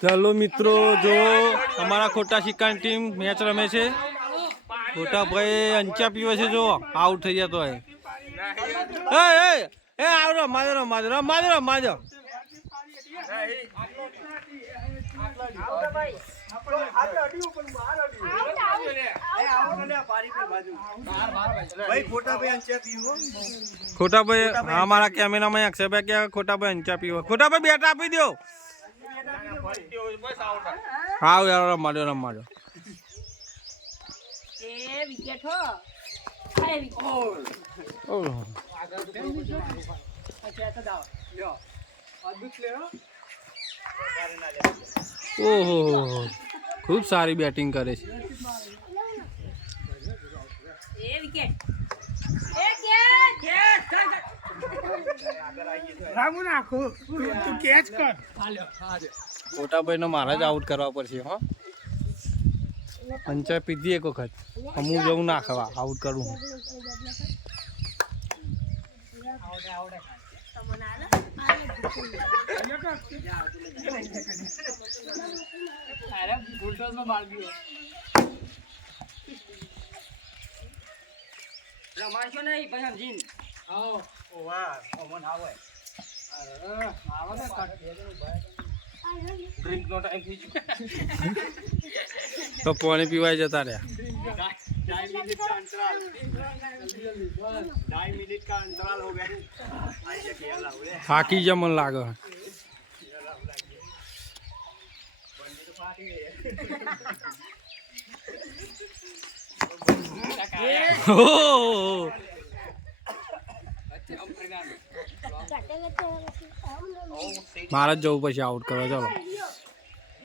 चलो मित्रों जो हमारा खोटा सिक्का टीम मैच रमे छे खोटा भाई अंचा पीवे छे जो आउट થઈ જતો હે એ આવરો માજો खोटा भाई हमारा कैमरा में अक्षय भाई क्या खोटा भाई अंचा पीવો खोटा भाई બેટ આપી દો हाँ यार रमाडो ए विकेट हो ए विकेट अच्छा तो दाव लो अद्भुत प्लेयर ओहो खूब सारी बैटिंग करे छे ए विकेट ए कैच रामू नाखो तू कैच कर खोटा भाई ने मारा ज आउट करवा पड़शे हो पंचा पीधी एक वखत हमू जऊ नाखवा आउट करूं अरे बुलडोज में मार दियो रमाशो नहीं पर हम जीन आओ ओ वाह ओमन आवे अरे आवा ना काट ड्रिंक नो टाइम थी तो पानी पीवाई जता रे 2 मिनट का अंतराल 2 मिनट का अंतराल हो गया आई जके अल्लाह बोले थाकी जमन लागे मारा जવું પછી આઉટ કરવા ચાલો